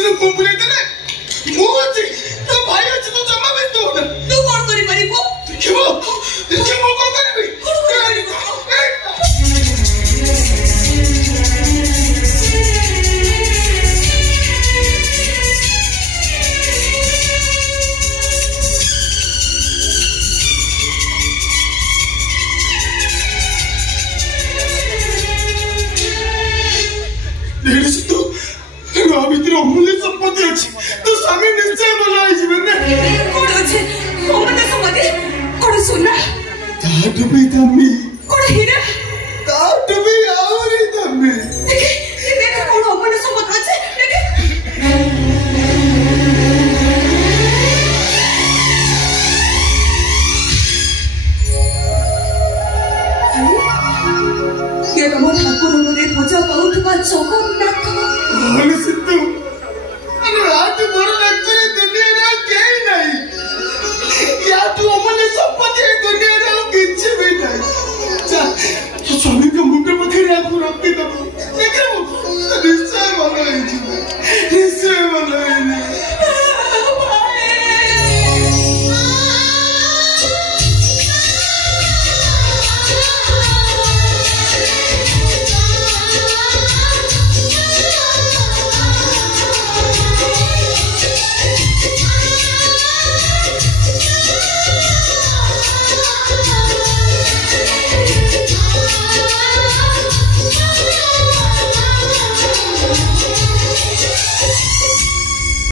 सिर्फ कुंपले देले मोची तो भाई अछि तो जमा में तो तू कोन करी मारिबो देखिबो कोन करबी अमूल्य संपत्ति अच्छी तो स्वामी निश्चय बोला है जीवन में कौन अच्छे अमूल्य संपत्ति कौन सुना ताट भी तम्मी कौन हीरा ताट भी आवरी तम्मी देखे कौन अमूल्य संपत्ति अच्छे देखे ये कमर ठाकुर ने पूजा बहुत का चौकर नाक बोले सिद्धू आज बड़ लगती दुनिया में कहीं नहीं या तू अमूल्य संपत्ति है दुनिया में किसी भी नहीं जा तो स्वामी का मुंडे में खिला पूरा पीता देखे वो निश्चय वाला है